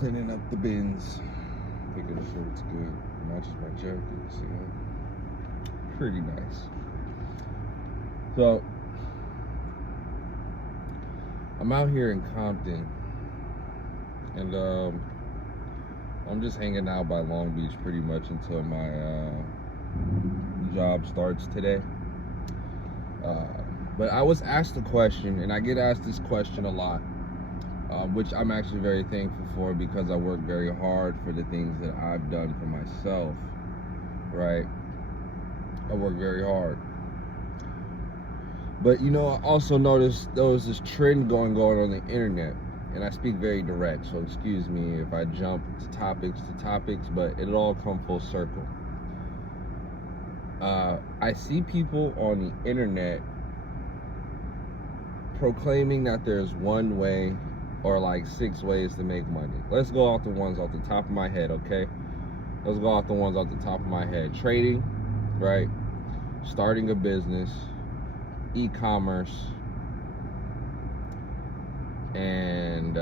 cleaning up the bins. Making sure it's good. Matches my jacket, so pretty nice. So I'm out here in Compton, and I'm just hanging out by Long Beach pretty much until my job starts today. But I was asked a question, and I get asked this question a lot, which I'm actually very thankful for, because I work very hard for the things that I've done for myself, right? I work very hard. But I also noticed there was this trend going on the internet, and I speak very direct, so excuse me if I jump to topics, but it'll all come full circle. I see people on the internet proclaiming that there's one way or like 6 ways to make money. Let's go off the ones off the top of my head, okay? Let's go off the ones off the top of my head. Trading, right? Starting a business, e-commerce, and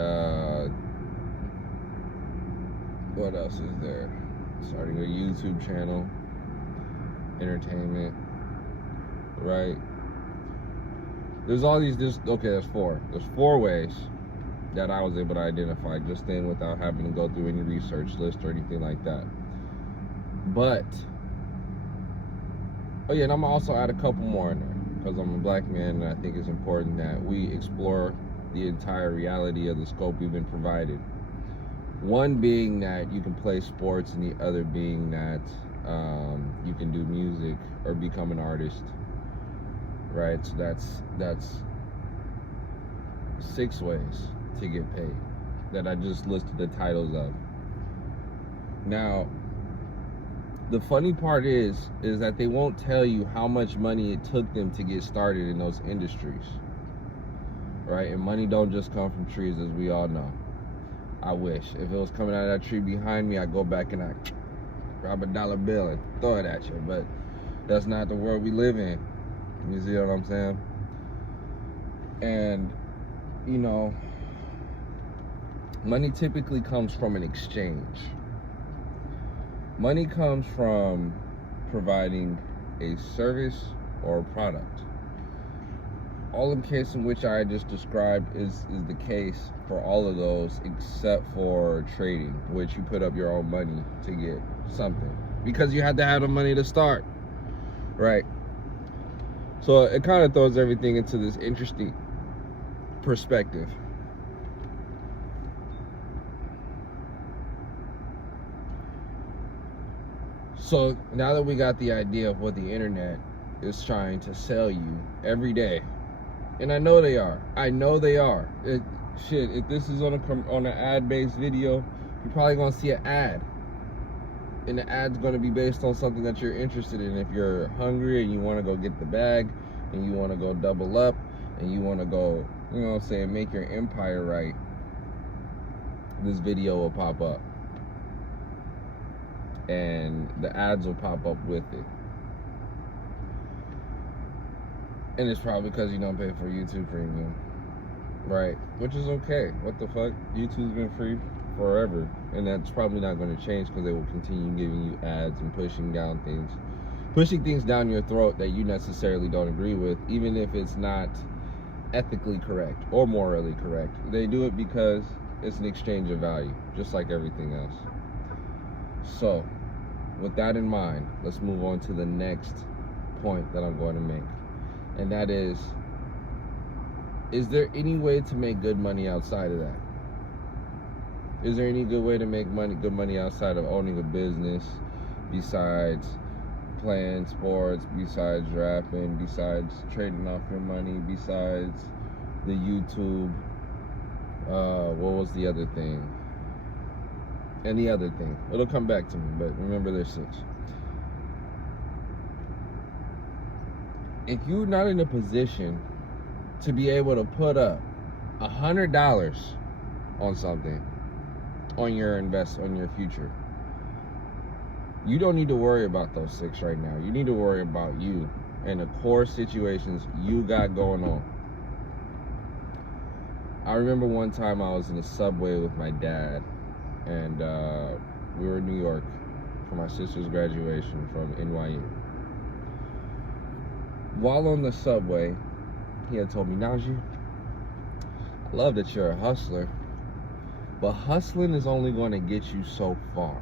what else is there? Starting a YouTube channel, entertainment, right? There's all these, there's 4. There's 4 ways that I was able to identify just then without having to go through any research list or anything like that. But, and I'm also add a couple more in there, because I'm a black man, and I think it's important that we explore the entire reality of the scope we've been provided. One being that you can play sports, and the other being that you can do music or become an artist, right? So that's 6 ways to get paid that I just listed the titles of. Now, the funny part is that they won't tell you how much money it took them to get started in those industries, right? And money don't just come from trees, as we all know. I wish. If it was coming out of that tree behind me, I'd go back and I'd grab a dollar bill and throw it at you. But that's not the world we live in. You see what I'm saying? And, money typically comes from an exchange. Money comes from providing a service or a product. All in case in which I just described is the case for all of those, except for trading, which you put up your own money to get something, because you had to have the money to start, right? So it kind of throws everything into this interesting perspective. So now that we got the idea of what the internet is trying to sell you every day, and I know they are. If this is on an ad-based video, you're probably gonna see an ad, and the ad's gonna be based on something that you're interested in. If you're hungry and you want to go get the bag, and you want to go double up, and you want to go, make your empire right, this video will pop up, and the ads will pop up with it. And it's probably because you don't pay for YouTube Premium, right? Which is okay. What the fuck? YouTube's been free forever, and that's probably not going to change, because they will continue giving you ads and pushing things down your throat that you necessarily don't agree with, even if it's not ethically correct or morally correct. They do it because it's an exchange of value, just like everything else. So, with that in mind, let's move on to the next point that I'm going to make. And that is there any way to make good money outside of that? Is there any good way to make good money outside of owning a business, besides playing sports, besides rapping, besides trading off your money, besides the YouTube? What was the other thing? And the other thing. It'll come back to me, but remember there's 6. If you're not in a position to be able to put up $100 on something, on your future, you don't need to worry about those 6 right now. You need to worry about you and the core situations you got going on. I remember one time I was in a subway with my dad, and we were in New York for my sister's graduation from NYU. While on the subway, he had told me, Najee, I love that you're a hustler, but hustling is only going to get you so far.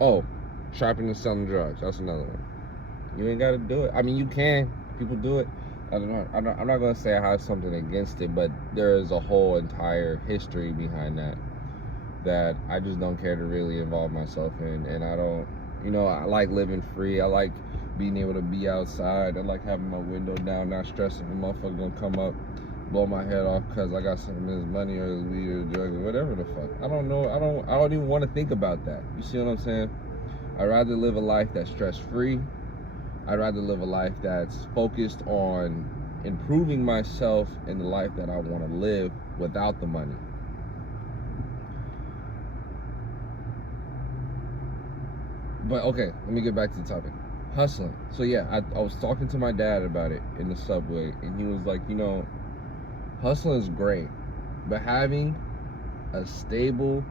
Oh, shopping and selling drugs, that's another one. You ain't got to do it. I mean, you can. People do it. I don't know. I'm not going to say I have something against it, but there is a whole entire history behind that I just don't care to really involve myself in. And I don't, I like living free. I like being able to be outside. I like having my window down, not stressing if a motherfucker gonna come up, blow my head off because I got some of his money or his weed or drugs or whatever the fuck. I don't know. I don't even want to think about that. You see what I'm saying? I'd rather live a life that's stress-free. I'd rather live a life that's focused on improving myself in the life that I want to live without the money. But okay, let me get back to the topic. Hustling. So yeah, I was talking to my dad about it in the subway, and he was like, hustling is great, but having a stable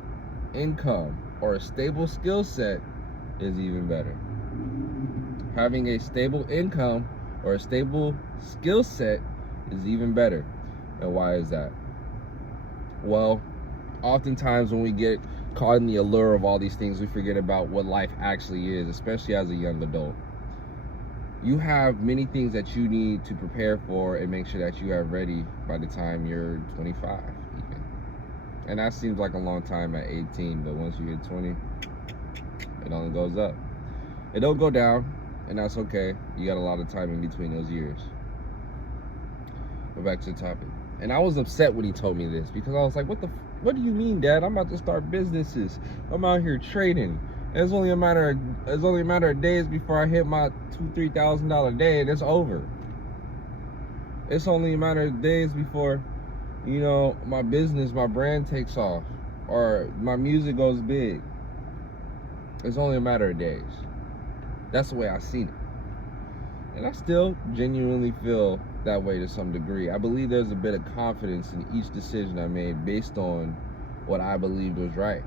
income or a stable skill set is even better. Having a stable income or a stable skill set is even better. And why is that? Well, oftentimes when we get caught in the allure of all these things, we forget about what life actually is, especially as a young adult. You have many things that you need to prepare for and make sure that you have ready by the time you're 25 even. And that seems like a long time at 18, but once you hit 20, it only goes up. It don't go down, and that's okay. You got a lot of time in between those years. But back to the topic. And I was upset when he told me this, because I was like, what do you mean, Dad? I'm about to start businesses. I'm out here trading. It's only a matter of days before I hit my $2,000-$3,000 day, and it's over. It's only a matter of days before, my business, my brand takes off, or my music goes big. It's only a matter of days. That's the way I seen it. And I still genuinely feel that way to some degree. I believe there's a bit of confidence in each decision I made based on what I believed was right.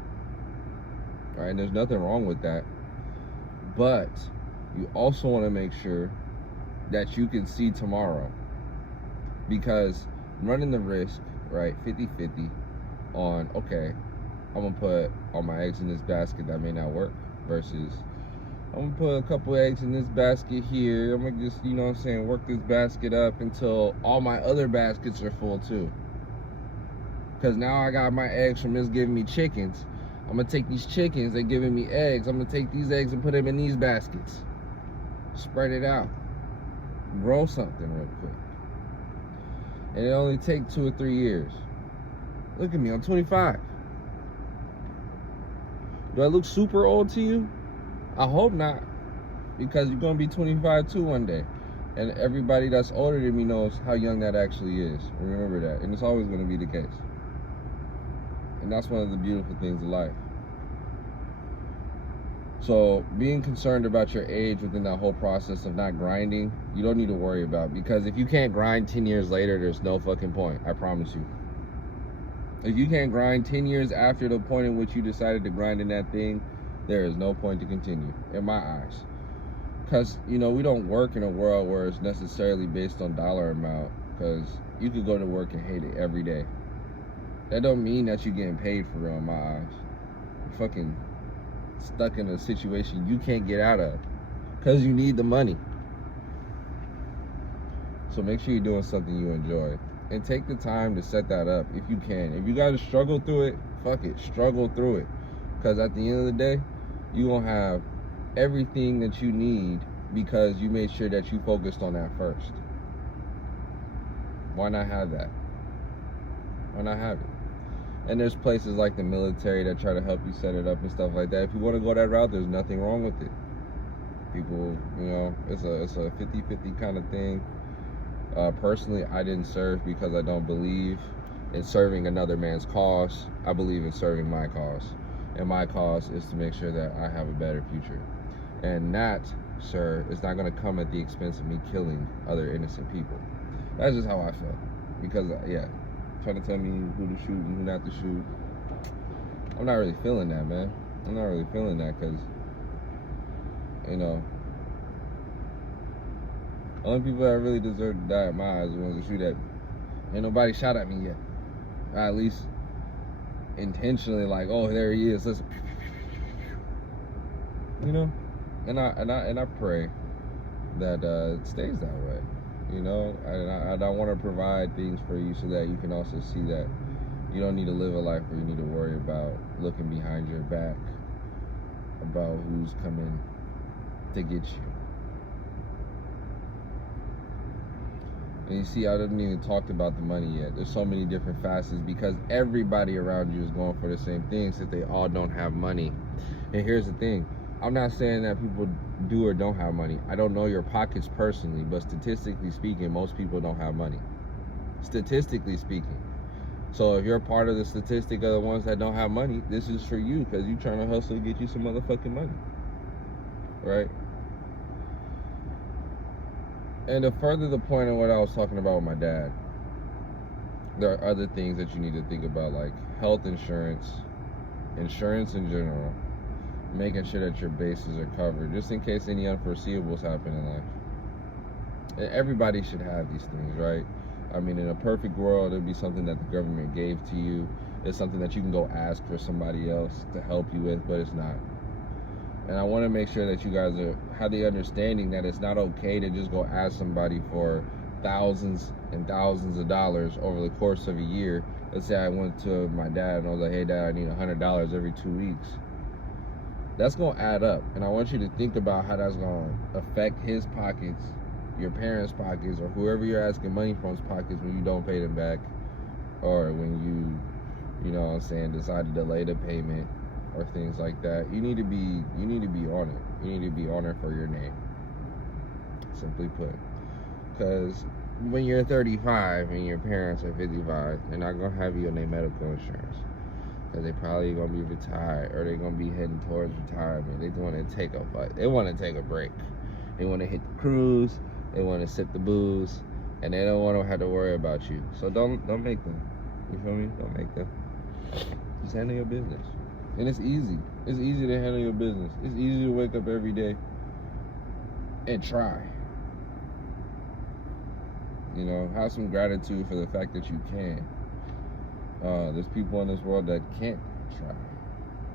Right? And there's nothing wrong with that. But you also want to make sure that you can see tomorrow. Because running the risk, right, 50-50 on, okay, I'm going to put all my eggs in this basket that may not work, versus I'm gonna put a couple eggs in this basket here. I'm gonna just, work this basket up until all my other baskets are full too. Because now I got my eggs from this giving me chickens. I'm gonna take these chickens, they're giving me eggs. I'm gonna take these eggs and put them in these baskets. Spread it out. Grow something real quick. And it only takes 2 or 3 years. Look at me, I'm 25. Do I look super old to you? I hope not, because you're going to be 25 too one day. And everybody that's older than me knows how young that actually is. Remember that. And it's always going to be the case. And that's one of the beautiful things of life. So being concerned about your age within that whole process of not grinding, you don't need to worry about. Because if you can't grind 10 years later, there's no fucking point. I promise you. If you can't grind 10 years after the point in which you decided to grind in that thing, there is no point to continue, in my eyes. Because, we don't work in a world where it's necessarily based on dollar amount. Because you could go to work and hate it every day. That don't mean that you're getting paid for real, in my eyes. You're fucking stuck in a situation you can't get out of. Because you need the money. So make sure you're doing something you enjoy. And take the time to set that up if you can. If you got to struggle through it, fuck it. Struggle through it. Because at the end of the day, you're going to have everything that you need because you made sure that you focused on that first. Why not have that? Why not have it? And there's places like the military that try to help you set it up and stuff like that. If you want to go that route, there's nothing wrong with it. People, it's a 50-50 kind of thing. Personally, I didn't serve because I don't believe in serving another man's cause. I believe in serving my cause. And my cause is to make sure that I have a better future. And that, sir, is not going to come at the expense of me killing other innocent people. That's just how I felt. Because, trying to tell me who to shoot and who not to shoot. I'm not really feeling that, man. I'm not really feeling that because, you know, only people that really deserve to die in my eyes are the ones that shoot at me. Ain't nobody shot at me yet. Or at least intentionally, like, oh, there he is. Let's, you know, and I pray that it stays that way. You know, and I want to provide things for you so that you can also see that you don't need to live a life where you need to worry about looking behind your back about who's coming to get you. And you see, I haven't even talked about the money yet. There's so many different facets because everybody around you is going for the same things if they all don't have money. And here's the thing. I'm not saying that people do or don't have money. I don't know your pockets personally, but statistically speaking, most people don't have money. Statistically speaking. So if you're part of the statistic of the ones that don't have money, this is for you because you're trying to hustle to get you some motherfucking money. Right? And to further the point of what I was talking about with my dad, there are other things that you need to think about, like health insurance, insurance in general, making sure that your bases are covered, just in case any unforeseeables happen in life. And everybody should have these things, right? I mean, in a perfect world, it'd be something that the government gave to you. It's something that you can go ask for somebody else to help you with, but it's not. And I want to make sure that you guys have the understanding that it's not okay to just go ask somebody for thousands and thousands of dollars over the course of a year. Let's say I went to my dad and I was like, hey, Dad, I need $100 every 2 weeks. That's going to add up. And I want you to think about how that's going to affect his pockets, your parents' pockets, or whoever you're asking money from's pockets when you don't pay them back, or when you know what I'm saying, decide to delay the payment, or things like that. You need to be on it. You need to be on it for your name, simply put. Because when you're 35 and your parents are 55, they're not gonna have you on their medical insurance because they probably gonna be retired or they're gonna be heading towards retirement. They want to take a break. They want to hit the cruise. They want to sip the booze, and they don't want to have to worry about you. So don't make them. You feel me? Don't make them. Just handle your business. And it's easy. It's easy to handle your business. It's easy to wake up every day and try. You know, have some gratitude for the fact that you can. There's people in this world that can't try.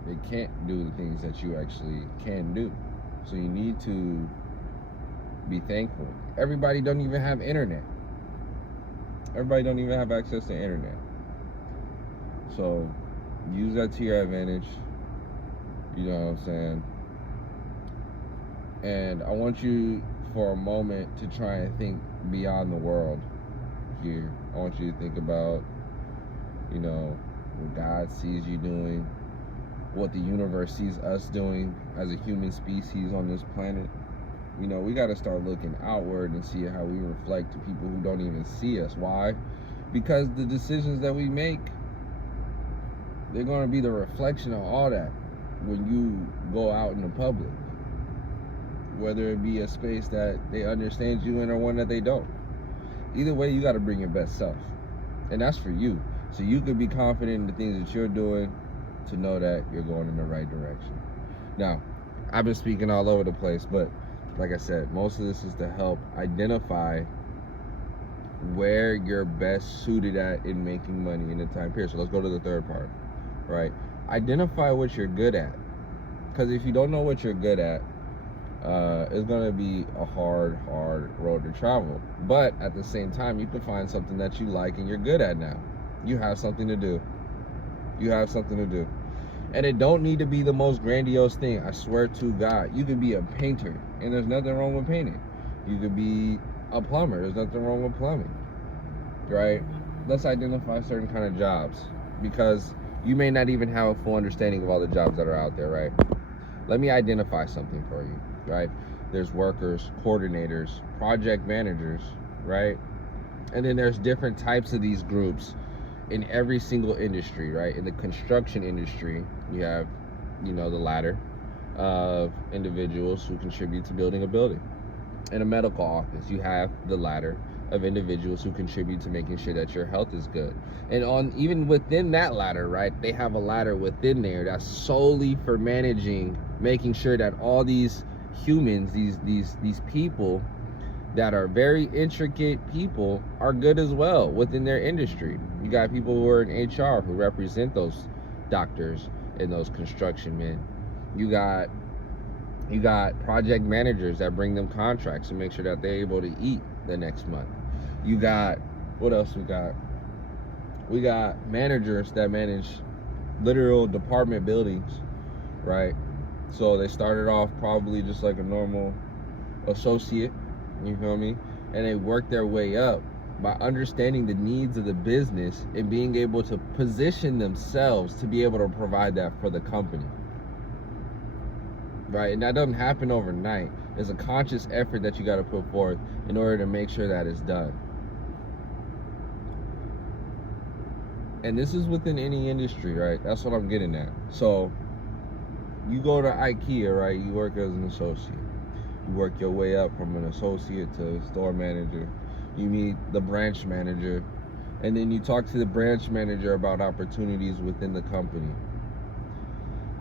They can't do the things that you actually can do. So you need to be thankful. Everybody don't even have internet. Everybody don't even have access to internet. So use that to your advantage. You know what I'm saying? And I want you for a moment to try and think beyond the world here. I want you to think about, you know, what God sees you doing, what the universe sees us doing as a human species on this planet. You know, we got to start looking outward and see how we reflect to people who don't even see us. Why? Because the decisions that we make, they're going to be the reflection of all that when you go out in the public. Whether it be a space that they understand you in or one that they don't. Either way, you got to bring your best self. And that's for you. So you can be confident in the things that you're doing to know that you're going in the right direction. Now, I've been speaking all over the place, but like I said, most of this is to help identify where you're best suited at in making money in the time period. So let's go to the third part, right? Identify what you're good at. Because if you don't know what you're good at, it's going to be a hard road to travel. But at the same time, you can find something that you like and you're good at now. You have something to do. You have something to do. And it don't need to be the most grandiose thing. I swear to God, you could be a painter, and there's nothing wrong with painting. You could be a plumber. There's nothing wrong with plumbing, right? Let's identify certain kind of jobs, because you may not even have a full understanding of all the jobs that are out there, right? Let me identify something for you, right? There's workers, coordinators, project managers, right? And then there's different types of these groups in every single industry, right? In the construction industry, you have, you know, the ladder of individuals who contribute to building a building. In a medical office, you have the ladder of individuals who contribute to making sure that your health is good. And on even within that ladder, right, they have a ladder within there that's solely for making sure that all these humans, these people that are very intricate people, are good as well within their industry. You got people who are in HR who represent those doctors and those construction men. You got project managers that bring them contracts and make sure that they're able to eat the next month. You got, what else we got? We got managers that manage literal department buildings, right? So they started off probably just like a normal associate, you feel me? And they work their way up by understanding the needs of the business and being able to position themselves to be able to provide that for the company. Right? And that doesn't happen overnight. There's a conscious effort that you got to put forth in order to make sure that it's done. And this is within any industry, right? That's what I'm getting at. So you go to IKEA, right? You work as an associate. You work your way up from an associate to store manager. You meet the branch manager, and then you talk to the branch manager about opportunities within the company.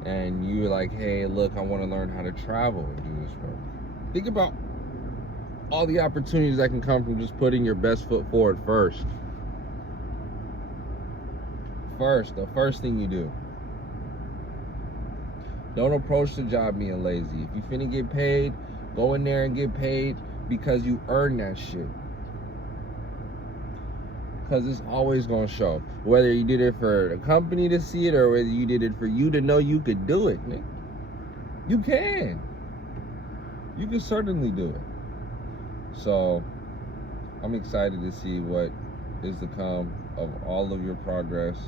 And you're like, hey, look, I want to learn how to travel and do this work. Think about all the opportunities that can come from just putting your best foot forward first. The first thing you do. Don't approach the job being lazy. If you finna get paid, go in there and get paid because you earn that shit. Because it's always gonna show. Whether you did it for the company to see it or whether you did it for you to know you could do it, man. You can. You can certainly do it. So I'm excited to see what is to come of all of your progress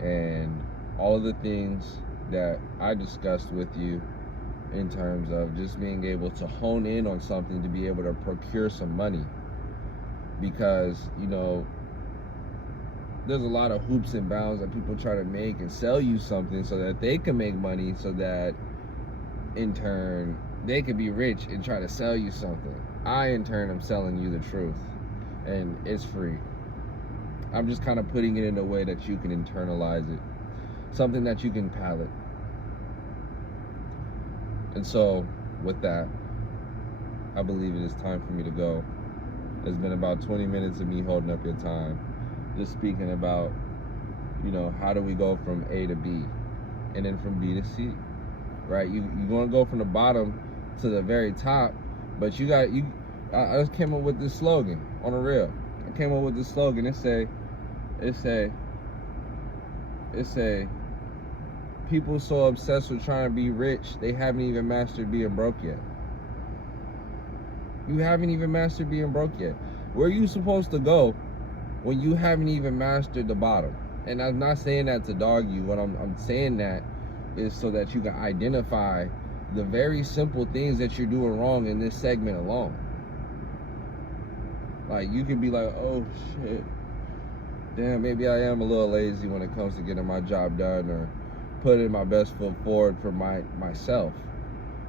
and all of the things that I discussed with you in terms of just being able to hone in on something to be able to procure some money. Because, you know, there's a lot of hoops and bounds that people try to make and sell you something so that they can make money, so that in turn they can be rich and try to sell you something. I in turn am selling you the truth, and it's free. I'm just kind of putting it in a way that you can internalize it, something that you can palate. And so with that, I believe it is time for me to go. It's been about 20 minutes of me holding up your time, just speaking about, you know, how do we go from A to B and then from B to C, right? You want to go from the bottom to the very top, but I just came up with this slogan on the real. I came up with this slogan. It say, people so obsessed with trying to be rich, they haven't even mastered being broke yet. You haven't even mastered being broke yet. Where are you supposed to go when you haven't even mastered the bottom? And I'm not saying that to dog you. What I'm saying that is so that you can identify the very simple things that you're doing wrong in this segment alone. Like, you can be like, oh shit, damn, maybe I am a little lazy when it comes to getting my job done or putting my best foot forward for myself.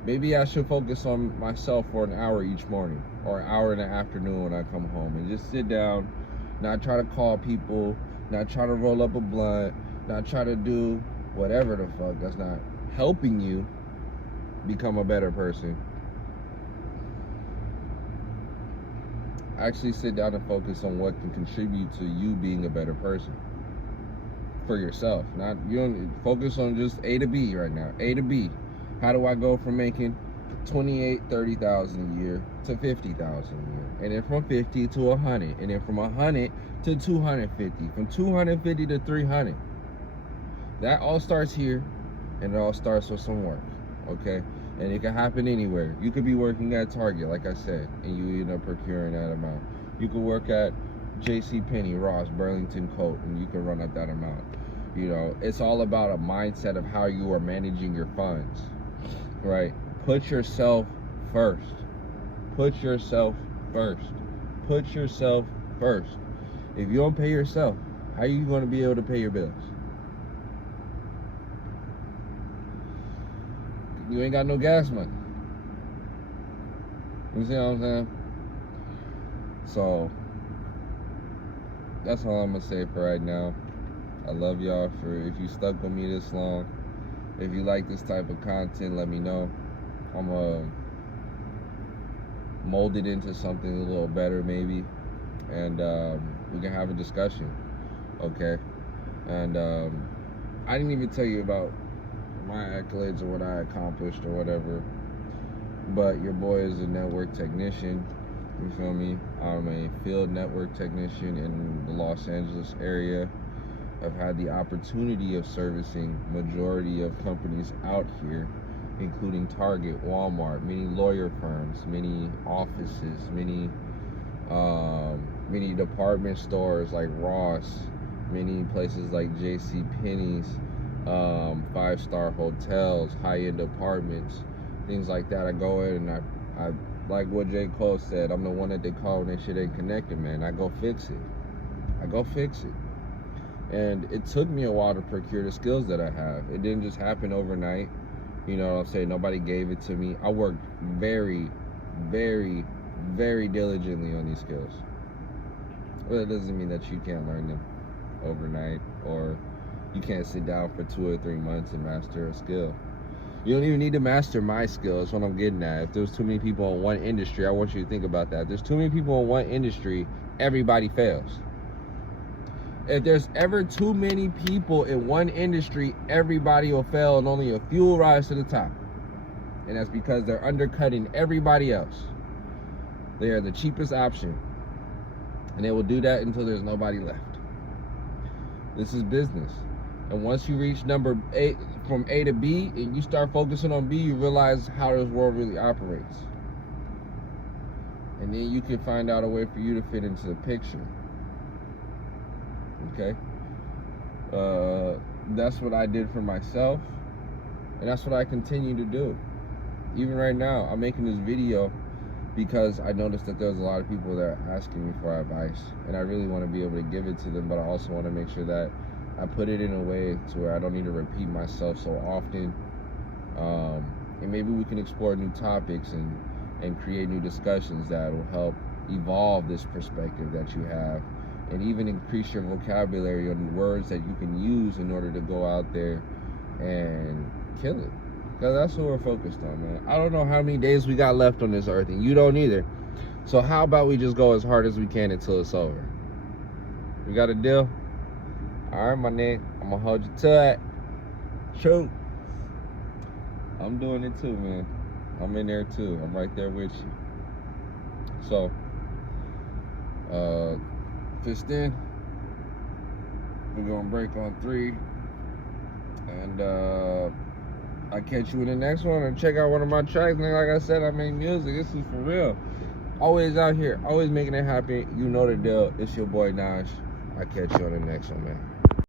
Maybe I should focus on myself for an hour each morning or an hour in the afternoon when I come home and just sit down, not try to call people, not try to roll up a blunt, not try to do whatever the fuck that's not helping you become a better person. Actually sit down and focus on what can contribute to you being a better person for yourself. Not, you don't focus on just A to B right now. A to B. How do I go from making $28,000-$30,000 a year to $50,000 a year, and then from 50 to 100, and then from 100 to 250, from 250 to 300. That all starts here, and it all starts with some work, okay? And it can happen anywhere. You could be working at Target, like I said, and you end up procuring that amount. You could work at JCPenney, Ross, Burlington Coat, and you can run up that amount. You know, it's all about a mindset of how you are managing your funds, right? Put yourself first. Put yourself first. Put yourself first. If you don't pay yourself, how are you going to be able to pay your bills? You ain't got no gas money. You see what I'm saying? So that's all I'm gonna say for right now. I love y'all for if you stuck with me this long. If you like this type of content, let me know. I'm gonna mold it into something a little better maybe, and we can have a discussion, okay? And I didn't even tell you about my accolades or what I accomplished or whatever, but your boy is a network technician, you feel me? I'm a field network technician in the Los Angeles area. I've had the opportunity of servicing majority of companies out here, including Target, Walmart, many lawyer firms, many offices, many department stores like Ross, many places like J.C. Penney's, 5-star hotels, high-end apartments, things like that. I go in and I like what J. Cole said, I'm the one that they call when they shit ain't connected, man. I go fix it. And it took me a while to procure the skills that I have. It didn't just happen overnight. You know what I'm saying? Nobody gave it to me. I worked very, very, very diligently on these skills. Well, it doesn't mean that you can't learn them overnight, or you can't sit down for 2 or 3 months and master a skill. You don't even need to master my skill. That's what I'm getting at. If there's too many people in one industry, I want you to think about that. If there's too many people in one industry, everybody fails. If there's ever too many people in one industry, everybody will fail and only a few will rise to the top. And that's because they're undercutting everybody else. They are the cheapest option. And they will do that until there's nobody left. This is business. And once you reach number 8, from A to B, and you start focusing on B, you realize how this world really operates. And then you can find out a way for you to fit into the picture. Okay? That's what I did for myself, and that's what I continue to do. Even right now, I'm making this video because I noticed that there's a lot of people that are asking me for advice, and I really want to be able to give it to them, but I also want to make sure that I put it in a way to where I don't need to repeat myself so often. And maybe we can explore new topics and create new discussions that will help evolve this perspective that you have, and even increase your vocabulary on words that you can use in order to go out there and kill it. Because that's what we're focused on, man. I don't know how many days we got left on this earth, and you don't either. So how about we just go as hard as we can until it's over? We got a deal? All right, my nigga. I'm going to hold you to it. Shoot. I'm doing it too, man. I'm in there too. I'm right there with you. So, fist in. We're going to break on 3. And, I'll catch you in the next one, and check out one of my tracks, man. Like I said, I make music. This is for real. Always out here, always making it happen. You know the deal. It's your boy Nash. I'll catch you on the next one, man.